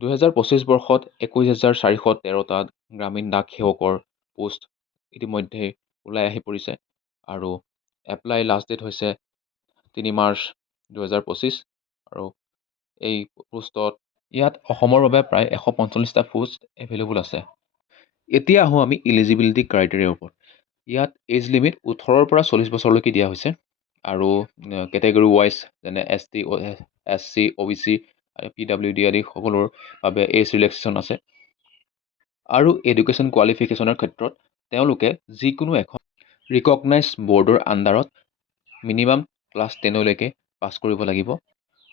2025 বৰ্ষত 21,413টা গ্ৰামীণ ডাক সেৱকৰ পোষ্ট ইতিমধ্যে ওলাই আহি পৰিছে আৰু এপ্লাই লাষ্ট ডেট হৈছে 3 মাৰ্চ 2025 আৰু এই পোষ্টত ইয়াত অসমৰ বাবে প্ৰায় 145টা পোষ্ট এভেইলেবল আছে। এতিয়া আহোঁ আমি ইলিজিবিলিটি ক্ৰাইটেৰিয়াৰ ওপৰত। ইয়াত এজ লিমিট 18ৰ পৰা 40 বছৰলৈকে দিয়া হৈছে আৰু কেটেগৰী ৱাইজ যেনে ST SC OBC PWD আদি সকলোৰ বাবে এজ ৰিলেক্সেশ্যন আছে আৰু এডুকেশ্যন কোৱালিফিকেশ্যনৰ ক্ষেত্ৰত তেওঁলোকে যিকোনো এখন ৰিকগনাইজ বৰ্ডৰ আণ্ডাৰত মিনিমাম ক্লাছ 10লৈকে পাছ কৰিব লাগিব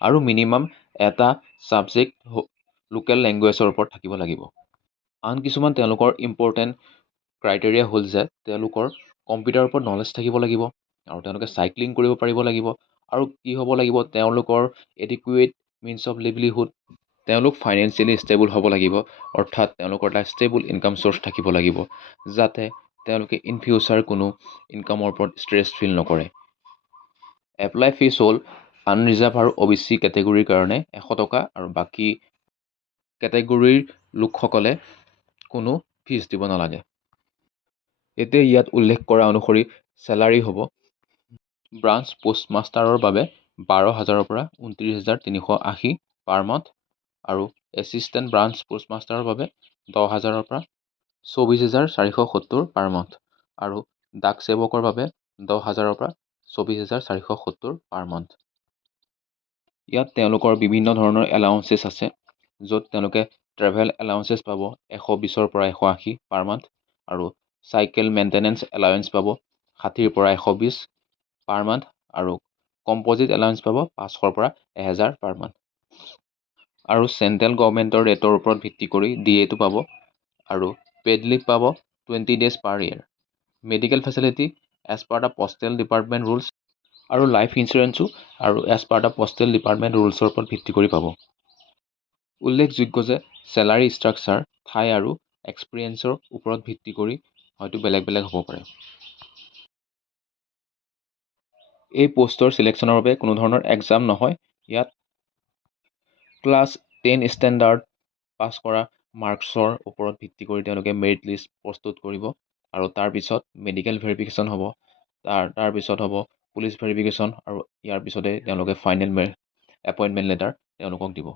আৰু মিনিমাম এটা ছাবজেক্ট লোকেল লেংগুৱেজৰ ওপৰত থাকিব লাগিব। আন কিছুমান তেওঁলোকৰ ইম্পৰ্টেণ্ট ক্ৰাইটেৰিয়া হ'ল যে তেওঁলোকৰ কম্পিউটাৰৰ ওপৰত নলেজ থাকিব লাগিব আৰু তেওঁলোকে চাইক্লিং কৰিব পাৰিব লাগিব আৰু কি হ'ব লাগিব তেওঁলোকৰ এডিকুৱেট মিনছ অফ লিভলিহুড তেওঁলোক ফাইনেন্সিয়েলি ষ্টেবল হ'ব লাগিব অৰ্থাৎ তেওঁলোকৰ এটা ষ্টেবল ইনকাম চ'ৰ্চ থাকিব লাগিব যাতে তেওঁলোকে ইন ফিউচাৰ কোনো ইনকামৰ ওপৰত ষ্ট্ৰেছ ফিল নকৰে। এপ্লাই ফিজ হ'ল আনৰিজাৰ্ভ আৰু OBC কেটেগৰীৰ কাৰণে 100 টকা আৰু বাকী কেটেগৰীৰ লোকসকলে কোনো ফিজ দিব নালাগে। এতিয়া ইয়াত উল্লেখ কৰা অনুসৰি চেলাৰী হ'ব ব্ৰাঞ্চ পোষ্টমাষ্টাৰৰ বাবে 12,000ৰ পৰা 29,380 পাৰ মান্থ আৰু এছিষ্টেণ্ট ব্ৰাঞ্চ পোষ্টমাষ্টাৰৰ বাবে 10,000ৰ পৰা 24,470 পাৰ মান্থ আৰু ডাক সেৱকৰ বাবে 10,000ৰ পৰা 24,470 পাৰ মান্থ। ইয়াত তেওঁলোকৰ বিভিন্ন ধৰণৰ এলাউন্সেছ আছে য'ত তেওঁলোকে ট্ৰেভেল এলাউন্সেছ পাব 120ৰ পৰা 180 পাৰ মান্থ আৰু চাইকেল মেইনটেনেন্স এলাউন্স পাব 60ৰ পৰা 120 পাৰ মান্থ আৰু কম্পজিট এলাউন্স পাব 500ৰ পৰা 1000 পাৰ মান্থ আৰু চেণ্ট্ৰেল গভৰ্ণমেণ্টৰ ৰেটৰ ওপৰত ভিত্তি কৰি DA-টো পাব আৰু পেড লিভ পাব 20 days per year. Medical facility as per the postal department rules আৰু লাইফ ইঞ্চুৰেঞ্চো আৰু as per the postal department ৰুলছৰ ওপৰত ভিত্তি কৰি পাব। উল্লেখযোগ্য যে চেলাৰী ষ্ট্ৰাকচাৰ ঠাই আৰু এক্সপিৰিয়েঞ্চৰ ওপৰত ভিত্তি কৰি হয়তো বেলেগ বেলেগ হ'ব পাৰে। এই পোষ্টৰ চিলেকশ্যনৰ বাবে কোনো ধৰণৰ এক্সাম নহয়। ইয়াত ক্লাছ 10 ষ্টেণ্ডাৰ্ড পাছ কৰা মাৰ্কছৰ ওপৰত ভিত্তি কৰি তেওঁলোকে মেৰিট লিষ্ট প্ৰস্তুত কৰিব আৰু তাৰপিছত মেডিকেল ভেৰিফিকেশ্যন হ'ব তাৰপিছত হ'ব পুলিচ ভেৰিফিকেশ্যন আৰু ইয়াৰ পিছতে তেওঁলোকে ফাইনেল এপইণ্টমেণ্ট লেটাৰ তেওঁলোকক দিব।